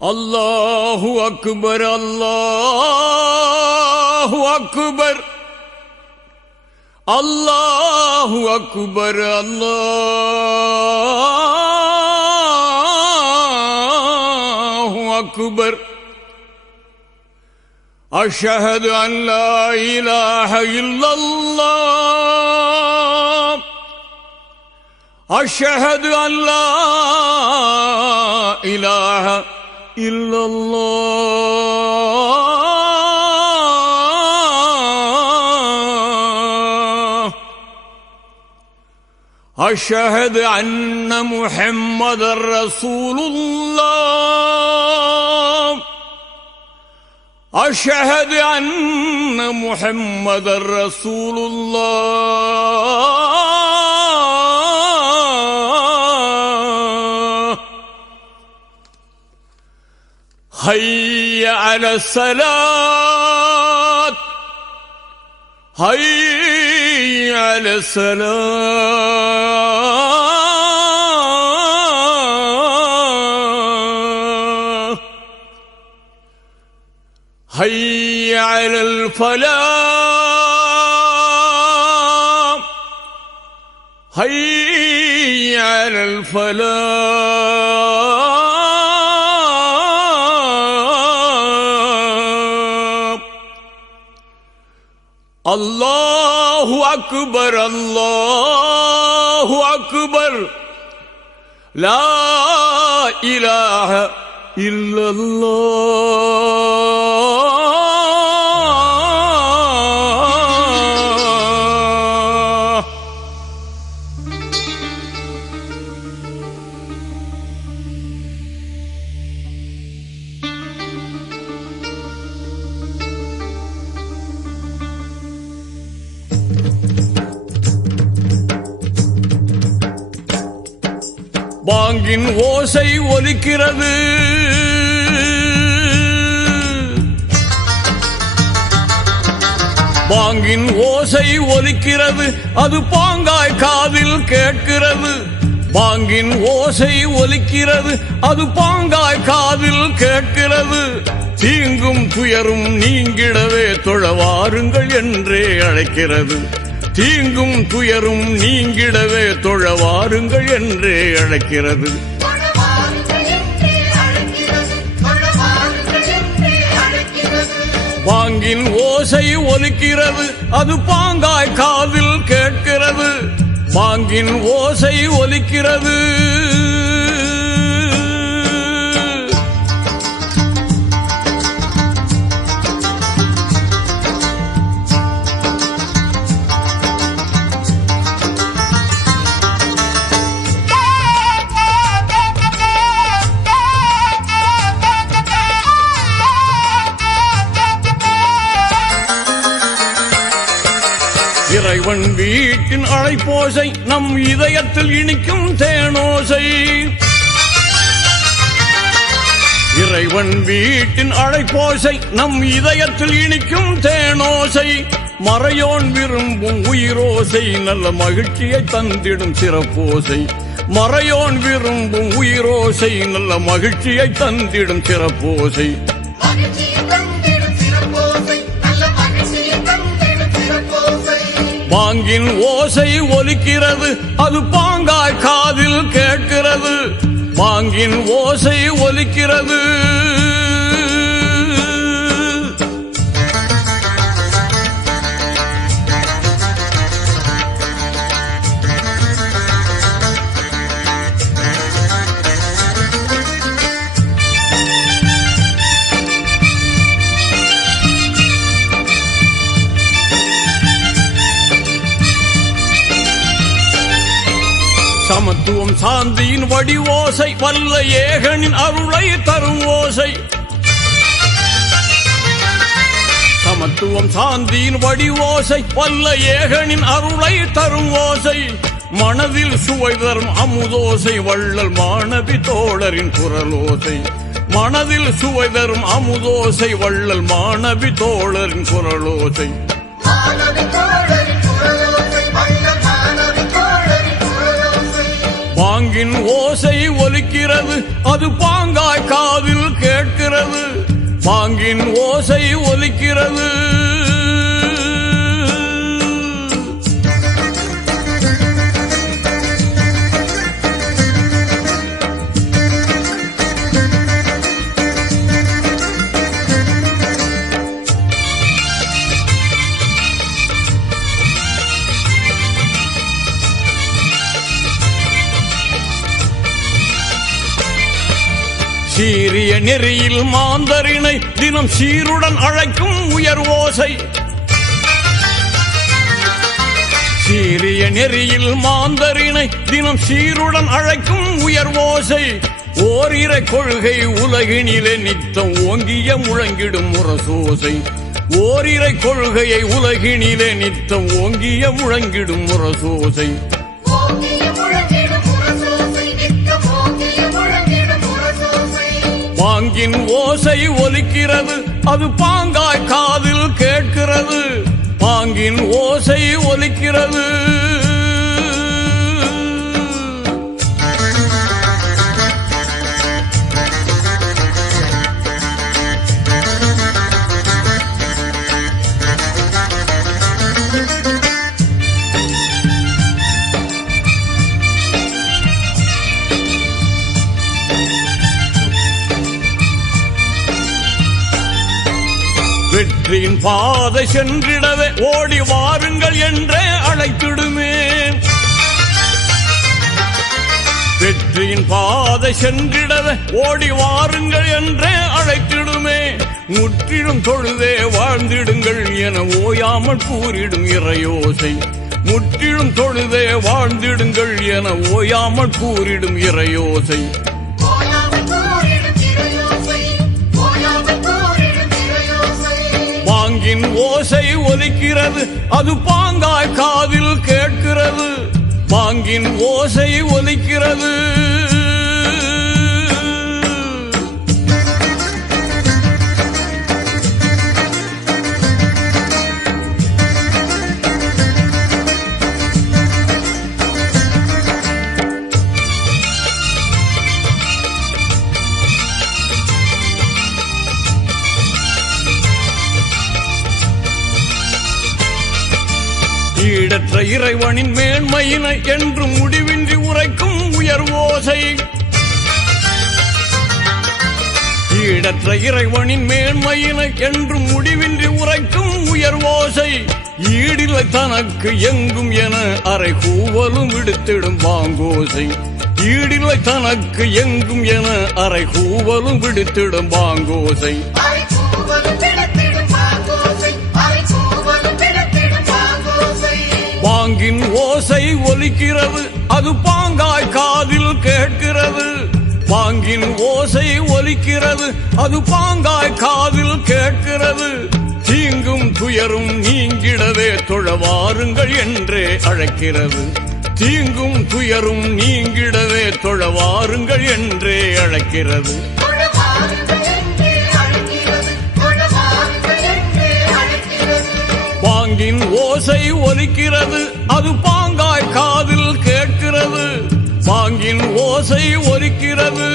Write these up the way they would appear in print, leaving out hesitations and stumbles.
அல்லாஹு அக்பர் அல்லாஹு அக்பர் அல்லாஹு அக்பர் அல்லாஹு அக்பர் அஷ்ஹது அன் லா இலாஹ இல்லல்லாஹ் அஷ்ஹது அன் லா இலாஹ illallah ashhadu anna muhammadar rasulullah ashhadu anna muhammadar rasulullah hayya ala salat hayya ala salat hayya ala al falah hayya ala al falah Allahu akbar Allahu akbar la ilaha illallah பாங்கின் ஓசை ஒலிக்கிறது பாங்கின் ஓசை ஒலிக்கிறது அது பாங்காய் காதில் கேட்கிறது பாங்கின் ஓசை ஒலிக்கிறது அது பாங்காய் காதில் கேட்கிறது தீங்கும் துயரும் நீங்கிடவே தொழவாருங்கள் என்றே அழைக்கிறது தீங்கும் துயரும் நீங்கிடவே தொழவாருங்கள் என்றே அழைக்கிறது பாங்கின் ஓசை ஒலிக்கிறது அது பாங்காய் காதில் கேட்கிறது பாங்கின் ஓசை ஒலிக்கிறது இறைவன் வீட்டின் அழைப்போசை நம் இதயத்தில் இனிக்கும் தேனோசை இறைவன் வீட்டின் அழைப்போசை நம் இதயத்தில் இனிக்கும் தேனோசை மறையோன் விரும்பும் உயிரோசை நல்ல மகிழ்ச்சியை தந்திடும் சிறப்போசை மறையோன் விரும்பும் உயிரோசை நல்ல மகிழ்ச்சியை தந்திடும் சிறப்போசை பாங்கின் ஓசை ஒலிக்கிறது அது பாங்காய் காதில் கேட்கிறது பாங்கின் ஓசை ஒலிக்கிறது சமத்துவம் சாந்தியின் வடிவோசை வல்ல ஏகனின் அருளை தரும் ஓசை சமத்துவம் சாந்தியின் வடிவோசை வல்ல ஏகனின் அருளை தரும் ஓசை மனதில் சுவை தரும் அமுதோசை வள்ளல் மாணவி தோழரின் குரலோசை மனதில் சுவை தரும் அமுதோசை வள்ளல் மாணவி தோழரின் குரலோசை பாங்கின் ஓசை ஒலிக்கிறது அது பாங்காய் காதில் கேட்கிறது. பாங்கின் ஓசை ஒலிக்கிறது. சீரிய நெறியில் மாந்தரினை தினம் சீருடன் அழைக்கும் உயர் ஓசை. சீரிய நெறியில் மாந்தரினை தினம் சீருடன் அழைக்கும் உயர் ஓசை. ஓரிரை கொள்கை உலகினிலே நித்தம் ஓங்கிய முழங்கிடும் முரசோசை. ஓரிரை கொள்கையை உலகினிலே நித்தம் ஓங்கிய முழங்கிடும் முரசோசை. பாங்கின் ஓசை ஒலிக்கிறது அது பாங்காய் காதில் கேட்கிறது. பாங்கின் ஓசை ஒலிக்கிறது. வெற்றியின் பாதை சென்றிடவே ஓடி வாருங்கள் என்றே அழைத்திடுமே. வெற்றியின் பாதை சென்றிடவே ஓடி வாருங்கள் என்றே அழைத்திடுமே. முற்றிலும் தொழுதே வாழ்ந்திடுங்கள் என ஓயாமல் கூறிடும் இறையோசை. முற்றிலும் தொழுதே வாழ்ந்திடுங்கள் என ஓயாமல் கூறிடும் இறையோசை. பாங்கின் ஓசை ஒலிக்கிறது அது பாங்காய் காதில் கேட்கிறது. பாங்கின் ஓசை ஒலிக்கிறது. ஈடற்ற இறைவனின் மேன்மையினை என்று முடிவின்றி உரைக்கும் உயர் ஓசை. ஈடற்ற இறைவனின் மேன்மையினை என்று முடிவின்றி உரைக்கும் உயர் ஓசை. ஈடில்லை தனக்கு எங்கும் என அரை கூவலும் விடுத்திடும் பாங்கோசை. ஈடில்லை தனக்கு எங்கும் என அரை கூவலும் விடுத்திடும் பாங்கோசை. பாங்கின் ஓசை ஒலிக்கிறது அது பாங்காய் காதில் கேட்கிறது. பாங்கின் ஓசை ஒலிக்கிறது அது பாங்காய் காதில் கேட்கிறது. தீங்கும் துயரும் நீங்கிடவே தொழவாருங்கள் என்றே அழைக்கிறது. தீங்கும் துயரும் நீங்கிடவே தொழவாருங்கள் என்றே அழைக்கிறது. பாங்கின் ஓசை ஒலிக்கிறது அது பாங்காய் காதில் கேட்கிறது. பாங்கின் ஓசை ஒலிக்கிறது.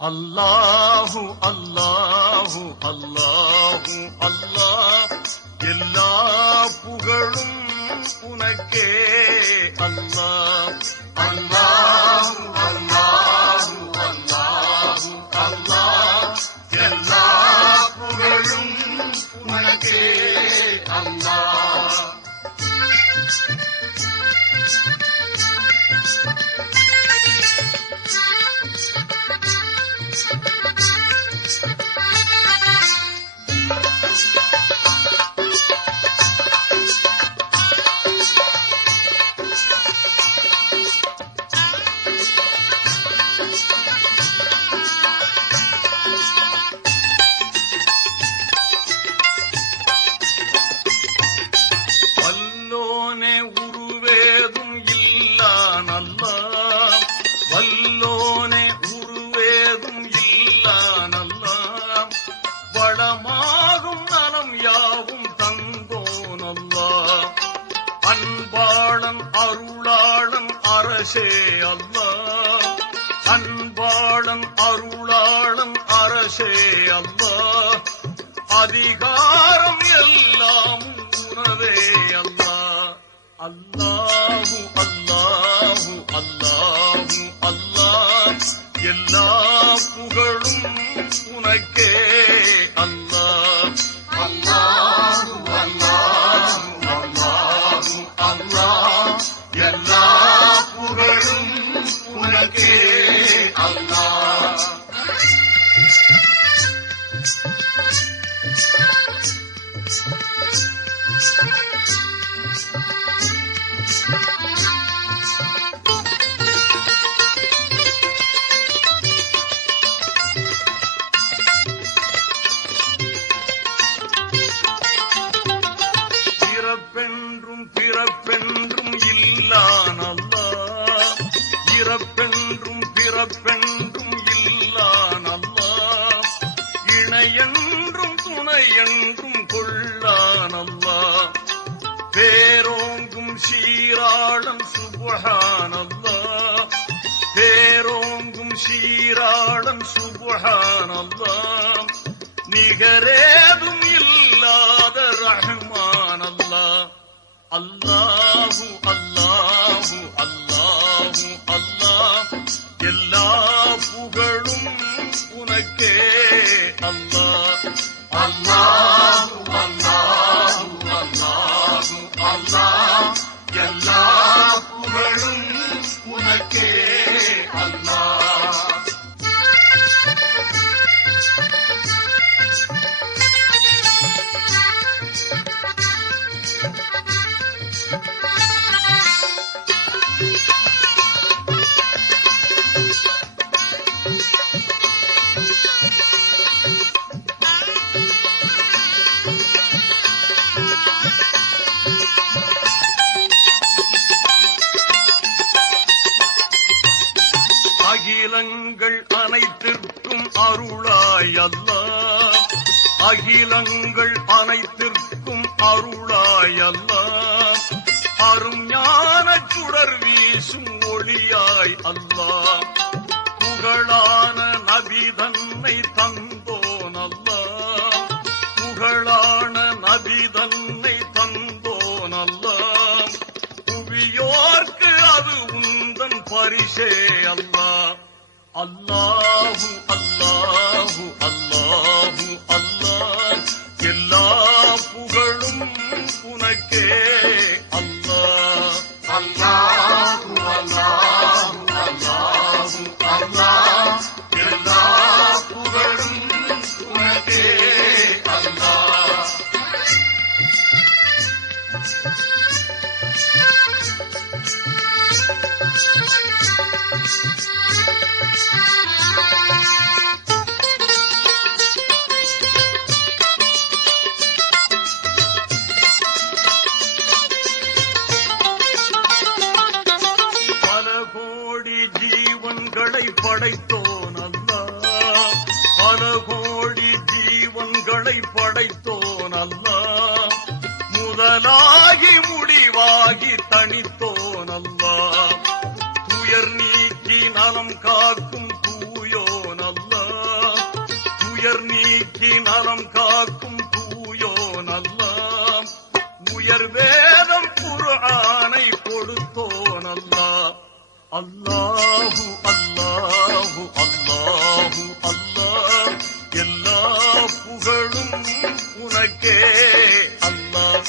அல்லாஹு அல்லாஹ் அல்லாஹ் எல்லா புகழும் உனக்கே அல்லாஹ் அல்லாஹ் அல்லாஹ் அல்லாஹ் அல்லாஹ் எல்லா புகழும் உனக்கே அல்லாஹ். வல்லோனே உருவேதும் இல்லான் அல்லாஹ் வல்லோனே உருவேதும் இல்லான் அல்லாஹ் வளமாகும் நலம் யாவும் தந்தோன் அல்லாஹ் அன்பாளன் அருளாளன் அரசே அல்லாஹ் அன்பாளன் அருளாளன் அரசே அல்லாஹ் அதிகாரம் எல்லாம் உனதே அல்லாஹ் அல்லாஹு அல்லாஹு அல்லாஹு அல்லாஹ் எல்லா புகழும் உனக்கே அல்லாஹ் அல்லாஹு அல்லாஹு அல்லாஹு அல்லாஹ் எல்லா புகழும் உனக்கே அல்லாஹ். பிறப்பென்றும் பிறப்பென்றும் இல்லான் அல்லாஹ் இறப்பென்றும் பிறப்பென்றும் இல்லான் அல்லாஹ் இணையென்றும் துணையென்றும் கொள்ளான் அல்லாஹ் பேரோங்கும் சீராளன் சுப்ஹானல்லாஹ் பேரோங்கும் சீராளன் சுப்ஹானல்லாஹ் நிகரேதும் இல்லாத ரஹ்மான் அல்லாஹ் அல்லாஹு அல்லாஹு அல்லாஹு அல்லாஹ் எல்லா புகழும் உனக்கே அல்லாஹ் அல்லாஹு அல்லாஹு அல்லாஹு அல்லாஹ் எல்லா புகழும் உனக்கே அல்லாஹ். அகிலங்கள் அனைத்திற்கும் அருளாய் அல்லாஹ் அகிலங்கள் அனைத்திற்கும் அருளாய் அல்லாஹ் அரும் ஞான சுடர் வீசும் ஒளியாய் அல்லாஹ் புகழான நபி தன்னை தந்தோன் அல்லாஹ் புகழான நபி தன்னை தந்தோன் அல்லாஹ் புவியோர்க்கு அது உந்தன் பரிசே அல்லாஹ் அல்லாஹு அல்லாஹு அல்லாஹு அல்லாஹ் எல்லா புகழும் உனக்கே அல்லாஹ் அல்லாஹு அல்லாஹு அல்லாஹு அல்லாஹ் எல்லா புகழும் உனக்கே அல்லாஹ். ஜீவன்களை படைத்தோன் அல்லாஹ் பல கோடி ஜீவன்களை படைத்தோன் அல்லாஹ் முதலாகி முடிவாகி தனித்தோன் அல்லாஹ் துயர் நீக்கி நலம் காக்கும் தூயோன் அல்லாஹ் துயர் நீக்கி நலம் காக்கும் உனக்கே அல்லாஹ்.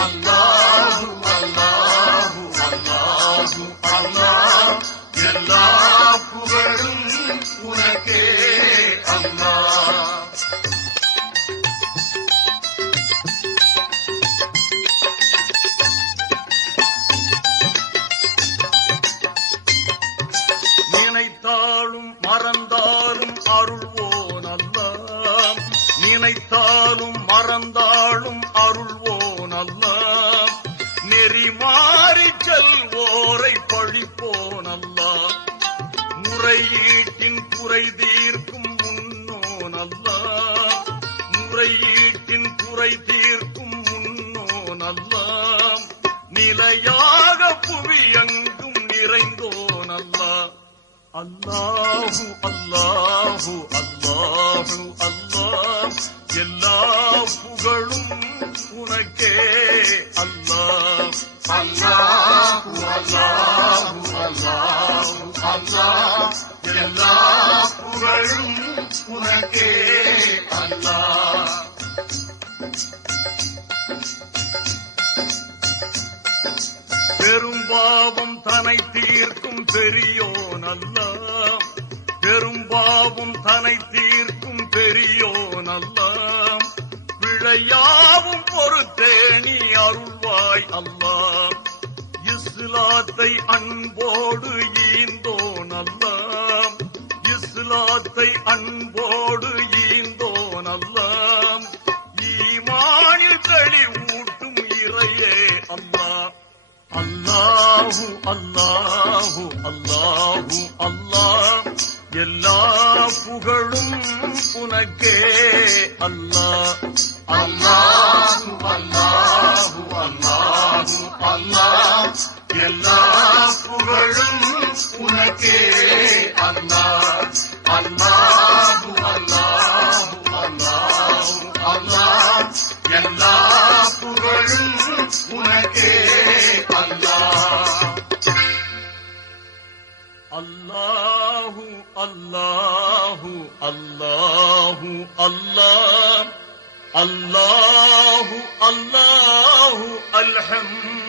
அல்லாஹு அல்லாஹு அல்லாஹு அல்லாஹ், எல்லா புகழும் உனக்கே அல்லாஹ். நினைத்தாலும் மறந்தாலும் அருள்வோன் அல்லாஹ், நினைத்தாலும் மறந்தாலும் அருள்வோன் அல்லாஹ், நெறி மாறி செல்வோரை பழிப்போன் அல்லாஹ், முறையீட்டின் குறை தீர்க்கும் முன்னோன் அல்லாஹ், முறையீட்டின் குறை தீர்க்கும் முன்னோன் அல்லாஹ், நிலையாக புவியெங்கும் நிறைந்தோன் அல்லாஹ். அல்லாஹு அல்லாஹு அல்லாஹு அல்லாஹ், எல்லா புகழும் உனக்கே அல்லாஹ். அல்லாஹு அல்லாஹு அல்லாஹு அல்லாஹ், எல்லா புகழும் உனக்கே அல்லாஹ். பெரும்பாவம் தனை தீர்க்கும் பெரியோன் அல்லாஹ், பெரும்பாவம் தனை தீர்க்கும் பெரியோன் அல்லாஹ், பிழையாவும் பொறுத்தே நீ அருள்வாய் அல்லாஹ், இஸ்லாத்தை அன்போடு ஈந்தோன் அல்லாஹ், இஸ்லாத்தை அன்போடு ஈந்தோன் அல்லாஹ், ஈமானில் தெளிவூட்டும் இறையே அல்லாஹ். அல்லாஹு அல்லாஹு அல்லாஹு அல்லாஹ், எல்லா புகழும் உனக்கே அல்லாஹ். அல்லாஹு அல்லாஹு அல்லாஹு அல்லாஹ், எல்லா புகழும் உனக்கே அல்லாஹ். அல்லாஹு அல்லாஹு அல்லாஹு அல்லாஹ், எல்லா புகழும் உனக்கே அல்லாஹ். அல்லாஹு அல்லாஹு அல்லாஹு அல்லாஹ், அல்லாஹு அல்லாஹு அல்ஹம்துலில்லாஹ்.